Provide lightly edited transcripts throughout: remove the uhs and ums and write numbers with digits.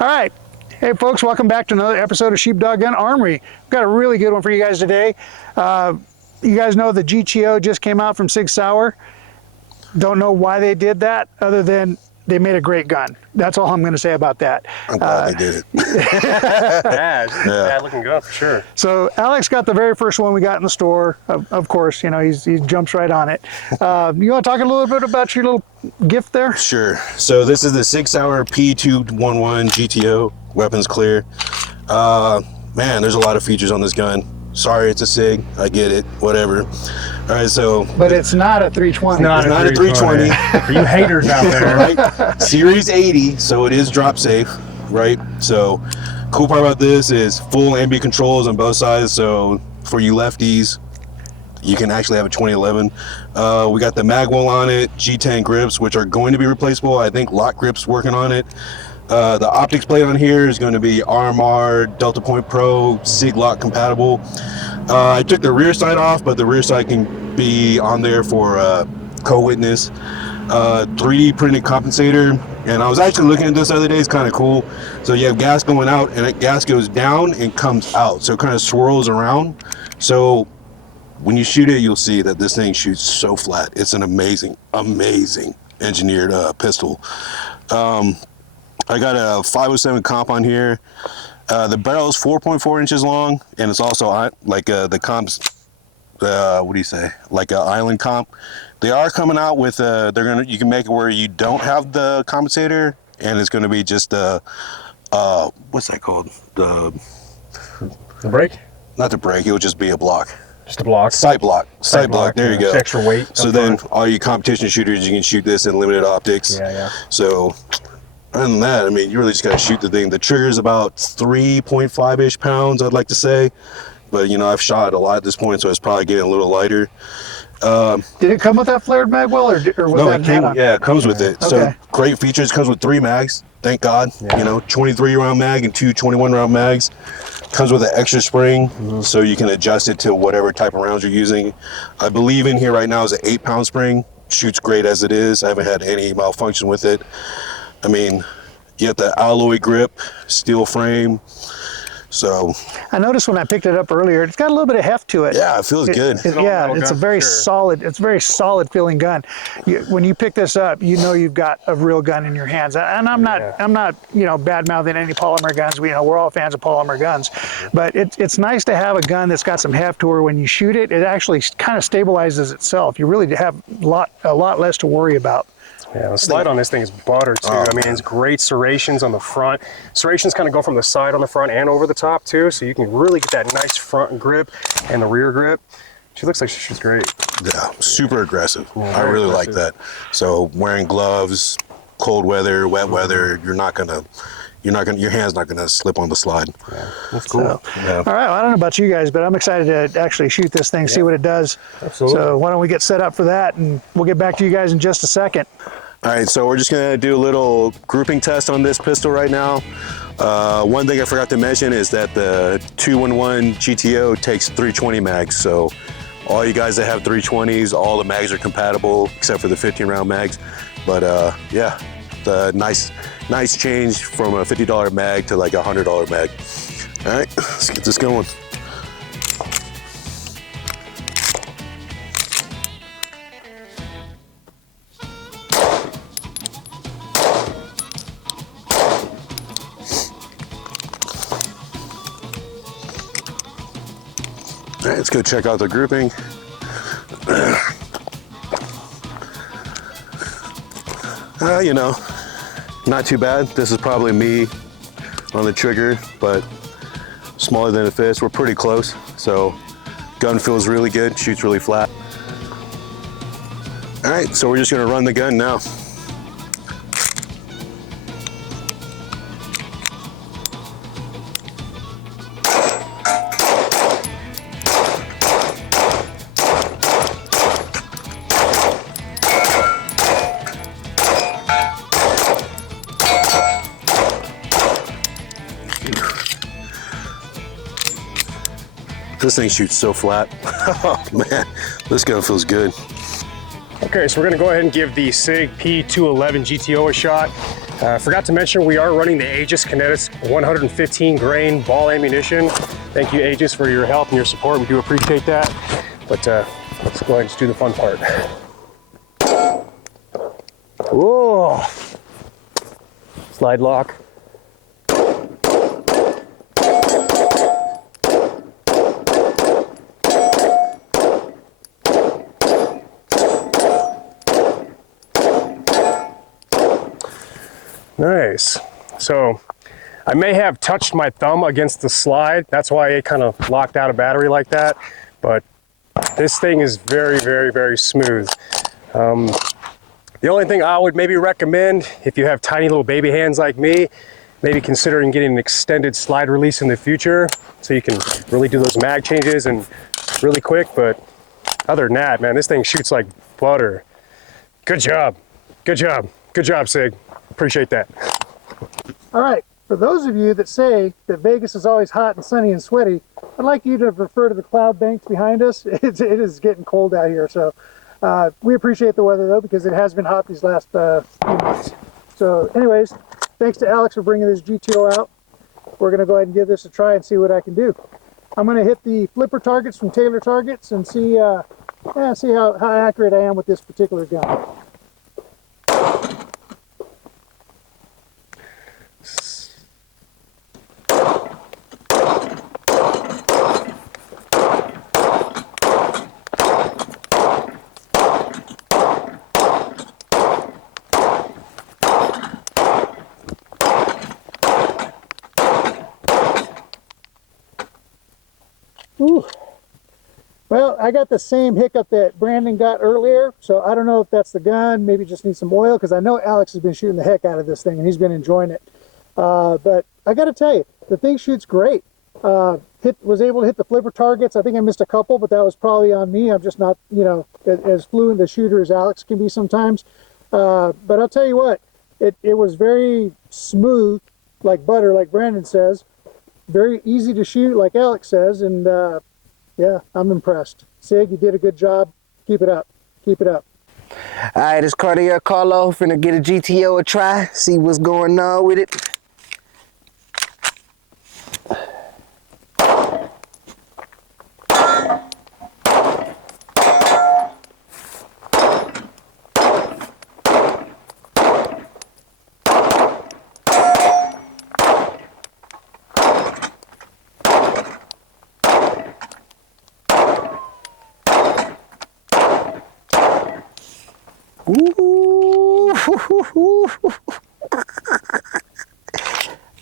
All right. Hey, folks, welcome back to another episode of Sheepdog Gun Armory. We've got a really good one for you guys today. You guys know the GTO just came out from Sig Sauer. Don't know why they did that other than they made a great gun. That's all I'm going to say about that. I'm glad they did it. Yeah, it's bad looking gun for sure. So Alex got the very first one we got in the store. Of course, you know, he jumps right on it. You want to talk a little bit about your little gift there? Sure. So this is the Sig Sauer P211 GTO, weapons clear. Man, there's a lot of features on this gun. Sorry, it's a Sig. I get it. Whatever. All right, so. But it's not a 320. It's not a 320. For you haters out there. Right? Series 80, so it is drop safe, right? So, cool part about this is full ambient controls on both sides. So, for you lefties, you can actually have a 2011. We got the mag wall on it, G10 grips, which are going to be replaceable. I think Lock Grip's working on it. The optics plate on here is going to be RMR, Delta Point Pro, Sig Lock compatible. I took the rear side off, but the rear side can be on there for co-witness. 3D printed compensator, and I was actually looking at this the other day. It's kind of cool. So you have gas going out, and that gas goes down and comes out, so it kind of swirls around. So when you shoot it, you'll see that this thing shoots so flat. It's an amazing engineered pistol. I got a 507 comp on here. The barrel is 4.4 inches long, and it's also like the comps. What do you say? Like an island comp. They are coming out with you can make it where you don't have the compensator, and it's going to be just what's that called? The brake? Not the brake. It would just be a block. Just a block. Sight block. Sight block. There you go. Extra weight. So then all your competition shooters, you can shoot this in limited optics. Yeah. So other than that, I mean, you really just got to shoot the thing. The trigger is about 3.5-ish pounds, I'd like to say. But, you know, I've shot a lot at this point, so it's probably getting a little lighter. Did it come with that flared mag well, or was no, that it comes with it. Okay. So great features. Comes with 3 mags, thank God. Yeah. You know, 23-round mag and 2 21-round mags. Comes with an extra spring, so you can adjust it to whatever type of rounds you're using. I believe in here right now is an 8-pound spring. Shoots great as it is. I haven't had any malfunction with it. I mean, you have the alloy grip, steel frame. So I noticed when I picked it up earlier, it's got a little bit of heft to it. Yeah, it feels good. It's a very solid. It's a very solid feeling gun. When you pick this up, you know you've got a real gun in your hands. And I'm not, you know, bad mouthing any polymer guns. We're all fans of polymer guns, but it's nice to have a gun that's got some heft to where when you shoot it, it actually kind of stabilizes itself. You really have a lot less to worry about. Yeah, the slide on this thing is butter too. I mean, it's great serrations on the front. Serrations kind of go from the side on the front and over the top too, so you can really get that nice front grip and the rear grip. She looks like she shoots great. Yeah, super aggressive. I really like that. So wearing gloves, cold weather, wet weather, your hand's not gonna slip on the slide. Yeah, that's cool. So, all right, well, I don't know about you guys, but I'm excited to actually shoot this thing, see what it does. Absolutely. So why don't we get set up for that, and we'll get back to you guys in just a second. All right, so we're just gonna do a little grouping test on this pistol right now. One thing I forgot to mention is that the 211 GTO takes 320 mags. So all you guys that have 320s, all the mags are compatible except for the 15-round mags. But yeah, the nice change from a $50 mag to like a $100 mag. All right, let's get this going. All right, let's go check out the grouping. You know, not too bad. This is probably me on the trigger, but smaller than a fist. We're pretty close, so gun feels really good, shoots really flat. All right, so we're just gonna run the gun now. This thing shoots so flat. Oh man, this gun feels good. Okay, so we're gonna go ahead and give the Sig P211 GTO a shot. Forgot to mention we are running the Aegis Kinetics 115 grain ball ammunition. Thank you, Aegis, for your help and your support. We do appreciate that. But let's go ahead and just do the fun part. Whoa! Slide lock. Nice. So I may have touched my thumb against the slide. That's why it kind of locked out a battery like that. But this thing is very, very, very smooth. The only thing I would maybe recommend, if you have tiny little baby hands like me, maybe considering getting an extended slide release in the future so you can really do those mag changes and really quick. But other than that, man, this thing shoots like butter. Good job. Good job. Good job, Sig. Appreciate that. All right, for those of you that say that Vegas is always hot and sunny and sweaty, I'd like you to refer to the cloud banks behind us. It is getting cold out here, so we appreciate the weather though, because it has been hot these last few months. So anyways, thanks to Alex for bringing this GTO out. We're gonna go ahead and give this a try and see what I can do. I'm gonna hit the flipper targets from Taylor Targets and see how accurate I am with this particular gun. Ooh. Well, I got the same hiccup that Brandon got earlier, so I don't know if that's the gun. Maybe just need some oil, because I know Alex has been shooting the heck out of this thing and he's been enjoying it. But I got to tell you, the thing shoots great. Was able to hit the flipper targets. I think I missed a couple, but that was probably on me. I'm just not, as fluent a shooter as Alex can be sometimes. But I'll tell you what, it was very smooth, like butter, like Brandon says. Very easy to shoot, like Alex says, and yeah, I'm impressed. Sig, you did a good job. Keep it up. Keep it up. All right, it's Cartier Carlo. Finna get a GTO a try, see what's going on with it. Ooh.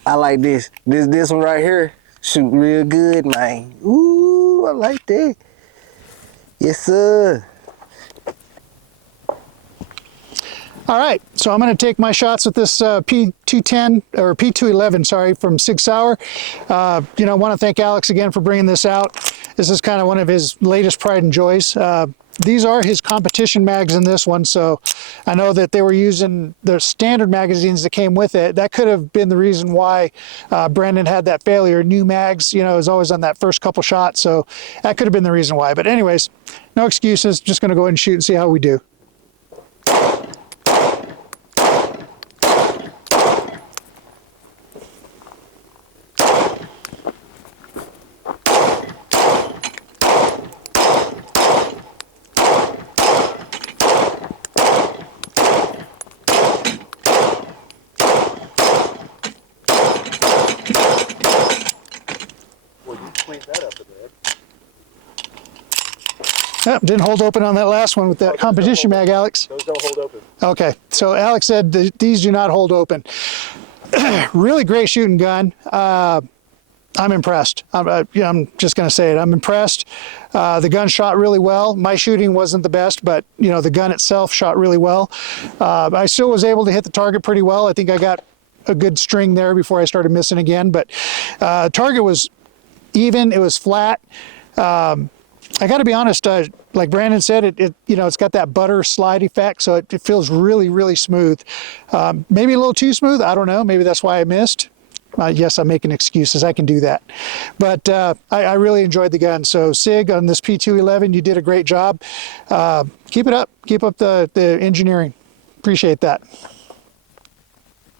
I like this. This one right here. Shoot real good, man. Ooh, I like that. Yes, sir. All right, so I'm going to take my shots with this P210 or P211, sorry, from Sig Sauer. I want to thank Alex again for bringing this out. This is kind of one of his latest pride and joys. These are his competition mags in this one, so I know that they were using the standard magazines that came with it. That could have been the reason why Brandon had that failure. New mags, is always on that first couple shots, so that could have been the reason why. But anyways, no excuses. Just going to go ahead and shoot and see how we do. Yep, didn't hold open on that last one with that competition mag, Alex. Those don't hold open. Okay, so Alex said these do not hold open. Really great shooting gun. I'm impressed. I'm just going to say it. I'm impressed. The gun shot really well. My shooting wasn't the best, but the gun itself shot really well. I still was able to hit the target pretty well. I think I got a good string there before I started missing again, but target was even. It was flat. I got to be honest, like Brandon said, it's got that butter slide effect, so it feels really, really smooth. Maybe a little too smooth, I don't know. Maybe that's why I missed. Yes, I'm making excuses. I can do that. But I really enjoyed the gun. So Sig, on this P211, you did a great job. Keep it up. Keep up the engineering. Appreciate that.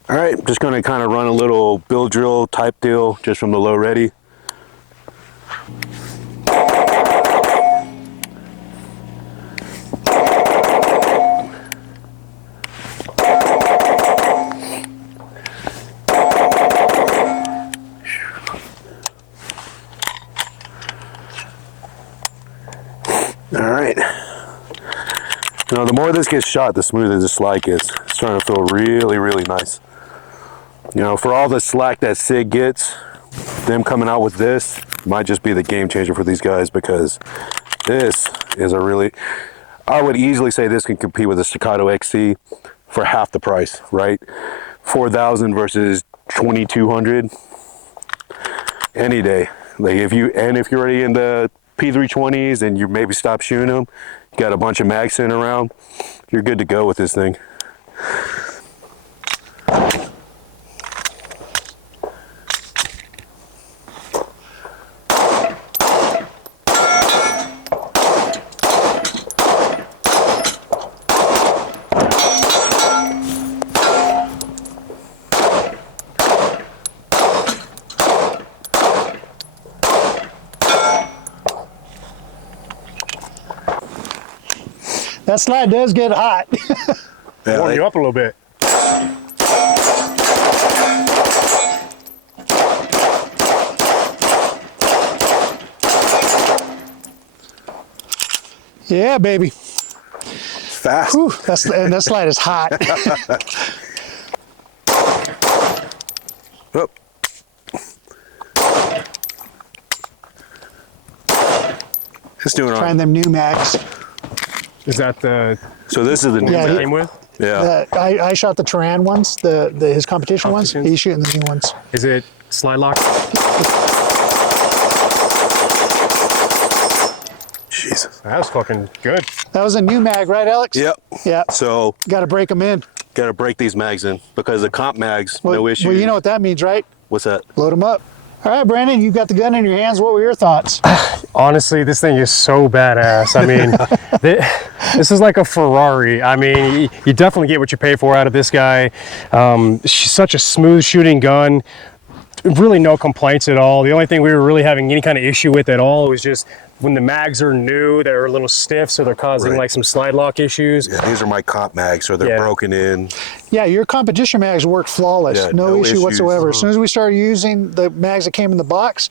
All right, just gonna kind of run a little bill drill type deal just from the low ready. All right. You know, the more this gets shot, the smoother the slide gets. It's starting to feel really, really nice. You know, for all the slack that Sig gets, them coming out with this might just be the game changer for these guys, because this is a really, I would easily say this can compete with the Staccato XC for half the price, right? 4,000 versus 2,200 any day. Like if you're already in the P320s and you maybe stop shooting them, you got a bunch of mags sitting around, you're good to go with this thing. That slide does get hot. Yeah, Warm you up a little bit. Yeah, baby. fast. Whew, and that slide is hot. Oh. It's doing all Trying right. them new mags. Is that the So this is the new Yeah, that map. came with? Yeah. I shot the Turan ones, his competition ones. Competitions? He's shooting the new ones. Is it slide lock? Jesus. That was fucking good. That was a new mag, right, Alex? Yep. Yeah. So Got to break them in. got to break these mags in, because the comp mags, no issue. Well, you know what that means, right? What's that? Load them up. All right, Brandon, you've got the gun in your hands. What were your thoughts? Honestly, this thing is so badass. I mean, this is like a Ferrari. I mean, you definitely get what you pay for out of this guy. She's such a smooth shooting gun. Really no complaints at all. The only thing we were really having any kind of issue with at all was just when the mags are new, they're a little stiff, so they're causing Right. like some slide lock issues. Yeah, these are my comp mags, so they're Yeah. broken in. Yeah, your competition mags worked flawless. Yeah, no no issue issues. whatsoever. As soon as we started using the mags that came in the box,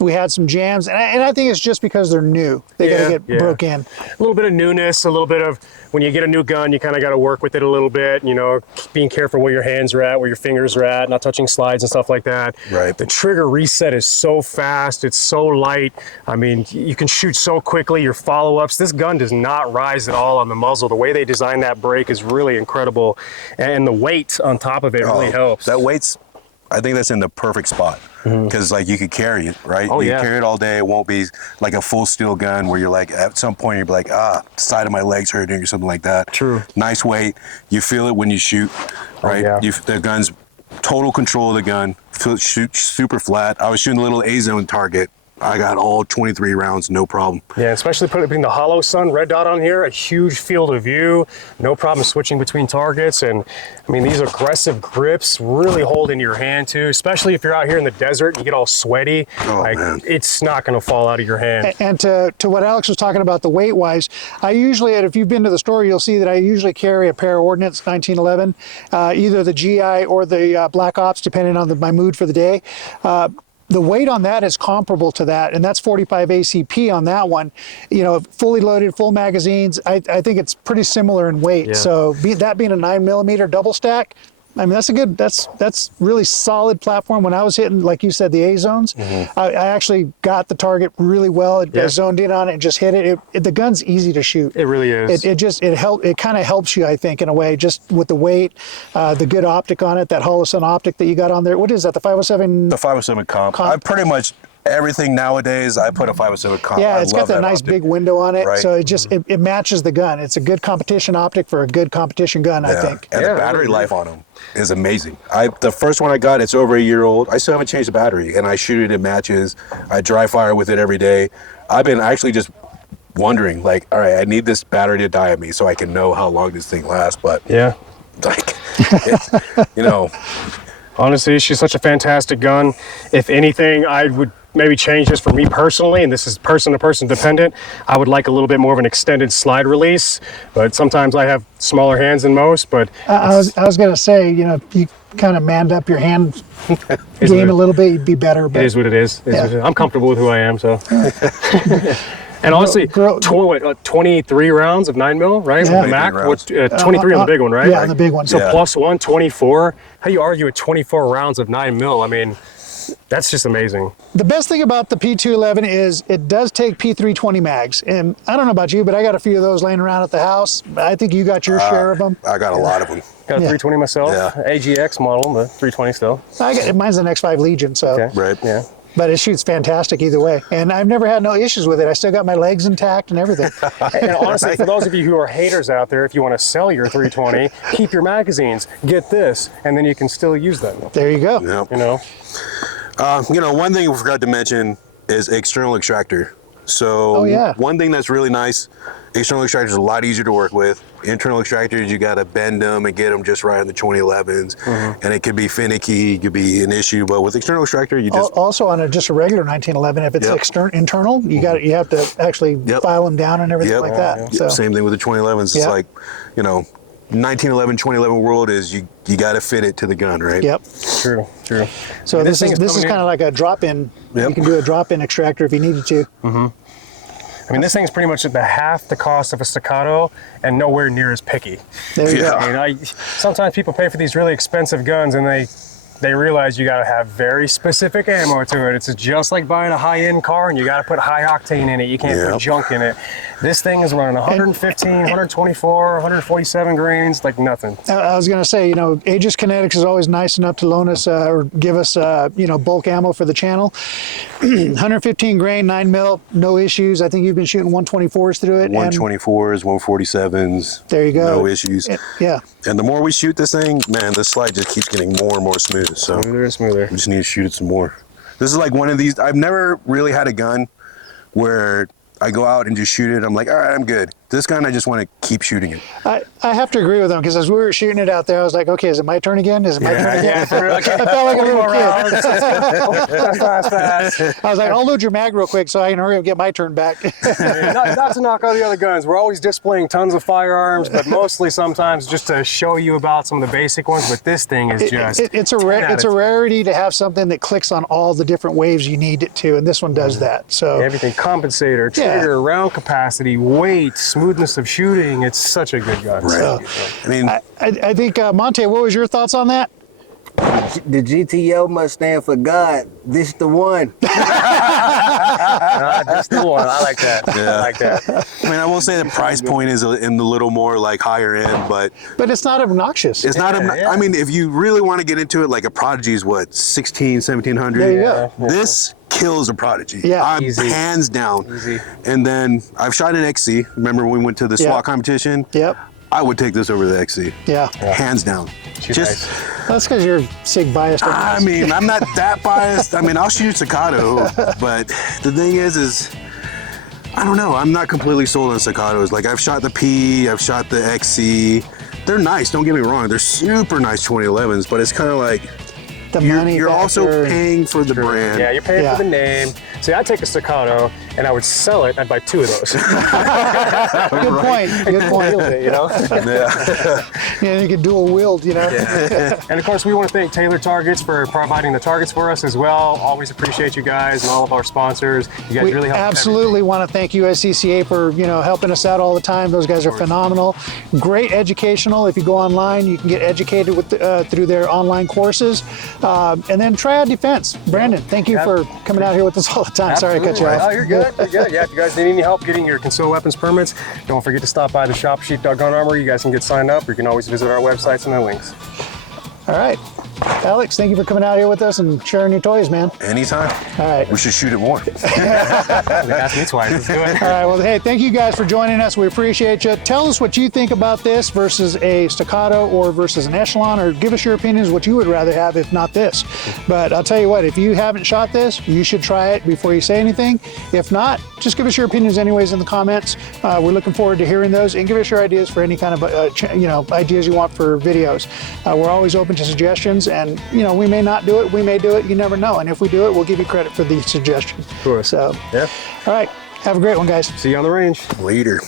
we had some jams. And I think it's just because they're new. They got to get Yeah. broke in. A little bit of newness, a little bit of when you get a new gun, you kind of got to work with it a little bit, you know, being careful where your hands are at, where your fingers are at, not touching slides and stuff like that. Right. The trigger reset is so fast, it's so light. I mean, you can shoot so quickly, your follow-ups. This gun does not rise at all on the muzzle. The way they designed that brake is really incredible. And the weight on top of it really helps. That weight's, I think that's in the perfect spot, because like you could carry it, right? Oh, you yeah. can carry it all day. It won't be like a full steel gun where you're like, at some point you'll be like, the side of my leg's hurting or something like that. True. Nice weight. You feel it when you shoot, right? yeah. The gun's total control of the gun. Shoot super flat. I was shooting a little A-zone target. I got all 23 rounds, no problem. Yeah, especially putting the hollow sun red dot on here, a huge field of view, no problem switching between targets. And I mean, these aggressive grips really hold into your hand too, especially if you're out here in the desert and you get all sweaty. Oh, man. It's not going to fall out of your hand. And to what Alex was talking about, the weight wise, I usually, if you've been to the store, you'll see that I usually carry a pair of Ordnance 1911, either the GI or the Black Ops, depending on my mood for the day. The weight on that is comparable to that, and that's 45 ACP on that one. You know, fully loaded, full magazines. I think it's pretty similar in weight. Yeah. So that being a 9mm double stack, I mean, that's really solid platform. When I was hitting, like you said, the A zones, I actually got the target really well. I zoned in on it and just hit it. The gun's easy to shoot. It really is. It kind of helps you, I think, in a way, just with the weight, the good optic on it, that hollow sun optic that you got on there. What is that? The 507? The 507 comp. Comp. I pretty much everything nowadays, I put a 507 comp. Yeah, I it's got love that nice optic. big window on it, Right. so it just it matches the gun. It's a good competition optic for a good competition gun, I think. And Yeah, the battery really. life on them is amazing. The first one I got, it's over a year old. I still haven't changed the battery, and I shoot it in matches. I dry fire with it every day. I've been actually just wondering, like, all right, I need this battery to die on me so I can know how long this thing lasts. But Yeah. Like, you know, Honestly, she's such a fantastic gun. If anything, I would maybe change this for me personally, and this is person to person dependent. I would like a little bit more of an extended slide release, but sometimes I have smaller hands than most. But I was gonna say, you know, if you kind of manned up your hand game a little bit, you'd be better. But it is what it is. Yeah. I'm comfortable with who I am, so. And honestly, 23 rounds of 9mm, right? Yeah. With the Mac, 23 23 on the big one, right? Yeah, on the big one. So Yeah. plus one, 24. How do you argue with 24 rounds of 9mm? I mean, that's just amazing. The best thing about the P211 is it does take P320 mags, and I don't know about you, but I got a few of those laying around at the house. I think you got your share of them. I got a lot of them. Got a Yeah. 320 myself, Yeah. AGX model, but 320 still. Mine's an X5 Legion, so. Okay. Right. Yeah. But it shoots fantastic either way, and I've never had no issues with it. I still got my legs intact and everything. And honestly, for those of you who are haters out there, if you want to sell your 320, keep your magazines, get this, and then you can still use them. There you go. Yep. You know? You know, one thing we forgot to mention is external extractor. So Oh, yeah. one thing that's really nice, external extractors are a lot easier to work with. Internal extractors, you got to bend them and get them just right on the 2011s. And it could be finicky, it could be an issue, but with external extractor, you just, Also on just a regular 1911, if it's Yep. internal, you have to actually Yep. file them down and everything Yep. like that. Yep. So Same thing with the 2011s. It's Yeah. like, you know, 1911, 2011 world is you got to fit it to the gun, right? yep. True, true. So And this thing is coming kind in- of like a drop-in. Yep. You can do a drop-in extractor if you needed to. I mean, this thing's pretty much at the half the cost of a staccato and nowhere near as picky. There you Yeah. go. I mean, sometimes people pay for these really expensive guns and they realize you gotta have very specific ammo to it. It's just like buying a high-end car and you gotta put high octane in it. You can't Yep. put junk in it. This thing is running 115, 124, 147 grains, like nothing. I was going to say, you know, Aegis Kinetics is always nice enough to loan us or give us, you know, bulk ammo for the channel. 115 grain, 9mm, no issues. I think you've been shooting 124s through it. and 124s, 147s. There you go. No issues. Yeah. And the more we shoot this thing, man, this slide just keeps getting more and more smooth. So Smoother and smoother. we just need to shoot it some more. This is like one of these, I've never really had a gun where I go out and just shoot it. I'm like, all right, I'm good. This gun, I just want to keep shooting it. I have to agree with them because as we were shooting it out there, I was like, okay, is it my turn again? Is it my turn again? Yeah, I felt like a little kid. fast. I was like, I'll load your mag real quick so I can hurry up and get my turn back. Not to knock all the other guns. We're always displaying tons of firearms, but mostly sometimes just to show you about some of the basic ones. But this thing is just It's a 10 out it's a of 10. rarity to have something that clicks on all the different waves you need it to, and this one does that. So Everything, compensator, Yeah. trigger, round capacity, weight, smoothness of shooting. It's such a good gun. Right. I mean, I think Monte, what was your thoughts on that? The GTO must stand for God. This the one. That's the one. I like that. Yeah. I like that. I mean, I will say the price point is in the little more like higher end, but But it's not obnoxious. it's not. Yeah. I mean, if you really want to get into it, like a Prodigy is what, 16, 1700. There you go. This kills a Prodigy. Yeah. Easy. Hands down. Easy. And then I've shot an XC. Remember when we went to the Yeah. SWAT competition? Yep. I would take this over the XC. Yeah. Hands down. She's Just, nice. That's because you're SIG biased. I mean, I'm not that biased. I mean, I'll shoot staccato, but the thing is I don't know. I'm not completely sold on staccatos. Like I've shot the P, I've shot the XC. They're nice. Don't get me wrong. They're super nice 2011s, but it's kind of like the money you're also factor. paying for the brand. Yeah, you're paying Yeah. for the name. See, I'd take a staccato and I would sell it. I'd buy 2 of those. Good point. Good point. You know? Yeah. Yeah, you can dual wield, you know. And of course, we want to thank Taylor Targets for providing the targets for us as well. Always appreciate you guys and all of our sponsors. You guys We really help. with absolutely want to thank USCCA for helping us out all the time. Those guys are phenomenal. Great educational. If you go online, you can get educated with through their online courses. And then try out defense. Brandon, thank you for coming out here with us all the time. Sorry I cut you Absolutely. off. Oh, you're good. You're good. Yeah, if you guys need any help getting your concealed weapons permits, don't forget to stop by the shop, Sheepdog Gun Armory. You guys can get signed up. Or you can always visit our websites and their links. All right. Alex, thank you for coming out here with us and sharing your toys, man. Anytime. All right. We should shoot it more. Ask me twice. Let's do it. All right, well, hey, thank you guys for joining us. We appreciate you. Tell us what you think about this versus a staccato or versus an echelon, or give us your opinions what you would rather have if not this. But I'll tell you what, if you haven't shot this, you should try it before you say anything. If not, just give us your opinions anyways in the comments. We're looking forward to hearing those, and give us your ideas for any kind of ideas you want for videos. We're always open to suggestions, and we may not do it, we may do it, you never know. And if we do it, we'll give you credit for the suggestion. Of course. So, yeah. All right, have a great one, guys. See you on the range. Later.